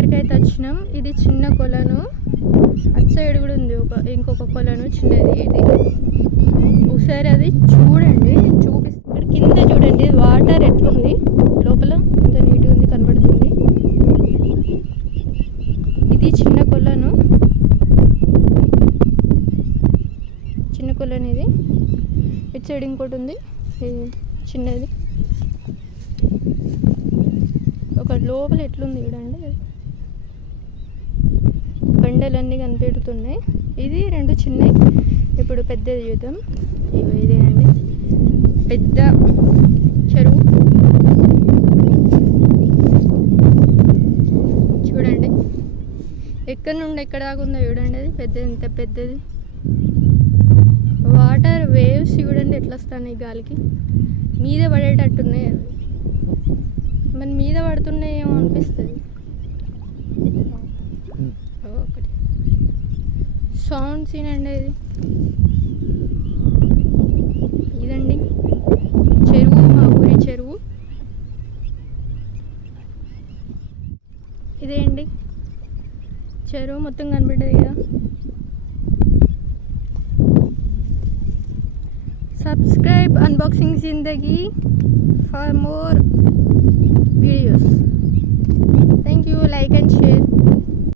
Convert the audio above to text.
దగ్గరికి అయితే వచ్చినాం. ఇది చిన్న కొలను, అటు సైడ్ కూడా ఉంది ఇంకొక కొలను చిన్నది. ఇది ఒకసారి అది చూడండి, చూపిస్తాడు. కింద చూడండి వాటర్ ఎట్లుంది, లోపల ఎంత నీట్గా ఉంది కనబడుతుంది. ఇది చిన్న కొలను, చిన్న కొలను ఇది. ఇటు సైడ్ ఇంకోటి ఉంది చిన్నది. ఒక లోపల ఎట్లుంది చూడండి, బండలన్నీ కనిపెడుతున్నాయి. ఇది రెండు చిన్నవి. ఇప్పుడు పెద్దది చూద్దాం. ఇదే అండి పెద్ద చెరువు. చూడండి ఎక్కడి నుండి ఎక్కడ దాకా ఉందో చూడండి. అది పెద్దది, ఎంత పెద్దది. వాటర్ వేవ్స్ చూడండి ఎట్లా వస్తున్నాయి గాలికి, మీద పడేటట్టున్నాయి. అవి మన మీద పడుతున్నాయేమో అనిపిస్తుంది. ఒకటి సౌండ్ సీన్ అండి ఇది. ఇదండి చెరువు, మా ఊరి చెరువు ఇదే అండి. చెరువు మొత్తం కనబడ్డది కదా. Subscribe unboxing Zindagi for more videos. Thank you, like and share.